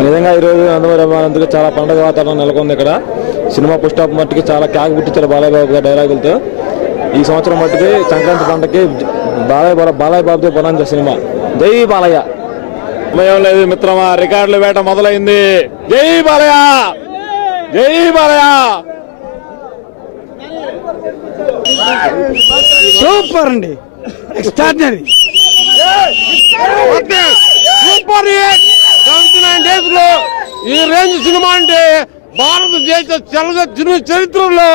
నిజంగా ఈరోజు నందమూరి చాలా పండుగ వాతావరణం నెలకొంది ఇక్కడ. సినిమా పుష్టాప్ మట్టుకి చాలా క్యాక్ పుట్టించారు బాలయ్య బాబు గారి డైలాగులతో ఈ సంవత్సరం మట్టుకి సంక్రాంతి పంటకి బాలయ్య బాల- బాలయ్య బాబుతో పనంజ సినిమా. జై బాలయ్య. సమయం లేదు మిత్రమా రికార్డుల వేట మొదలైంది. జై బాలయ్య! జై బాలయ్య! సూపర్ అండి. Extraordinary super hit seventy nine డేస్లో ఈ రేంజ్ సినిమా అంటే భారతదేశ చలన చరిత్రలో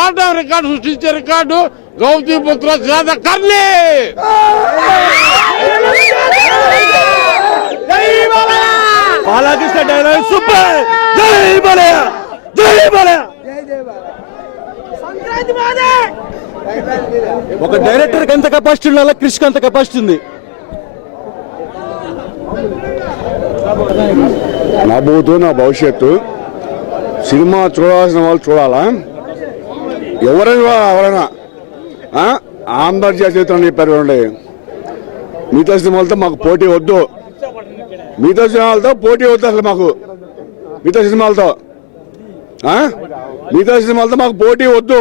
ఆల్ టైమ్ రికార్డు సృష్టించే రికార్డు గౌతీ పుత్ర శ్వేత కర్ణి. Balakrishna dialogue super. జై బాలయ్య. జై బాలయ్య. ఒక డైరెక్టర్కి ఎంత కెపాసిటీ ఉండాలి క్రిష్ అంత కెపాసిటీ ఉంది. నా బూతు నా భవిష్యత్తు సినిమా చూడాల్సిన వాళ్ళు చూడాలా? ఎవరైనా ఎవరైనా? ఆ? ఆంధ్రజ్యోతి అని చెప్పారు చూడండి మిగతా సినిమాలతో మాకు పోటీ వద్దు. మిగతా సినిమాలతో పోటీ వద్దు అసలు మాకు. మిగతా సినిమాలతో. మిగతా సినిమాలతో మాకు పోటీ వద్దు.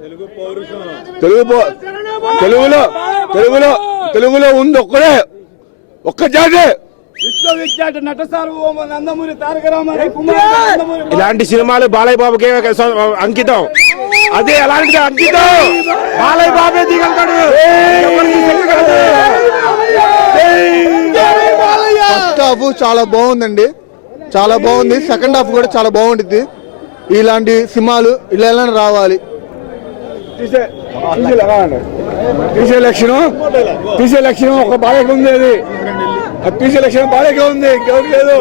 తెలుగు తెలుగులో తెలుగులో తెలుగులో ఉంది ఒక్కడే. ఒక్క జాతి. విశ్వవిఖ్యాత నట సార్వభౌమ నందమూరి తారక రామారావు కుమార్ నందమూరి ఇలాంటి సినిమాలు బాలయ్య బాబుకే అంకితం. అదే అలాంటిది అంకితం. బాలయ్య బాబే సెక్కగలదు. ఫస్ట్ హాఫ్ చాలా బాగుందండి. చాలా బాగుంది. సెకండ్ హాఫ్ కూడా చాలా బాగుంటుంది ఇలాంటి సినిమాలు ఇలా రావాలి. టీసీ ఎలక్షన్ టీసీ ఎలక్షన్ ఒక బాలకి ఉంది అది? టీసీ ఎలక్షన్ లక్షణం ఉంది? ఇంకెవరు లేదు.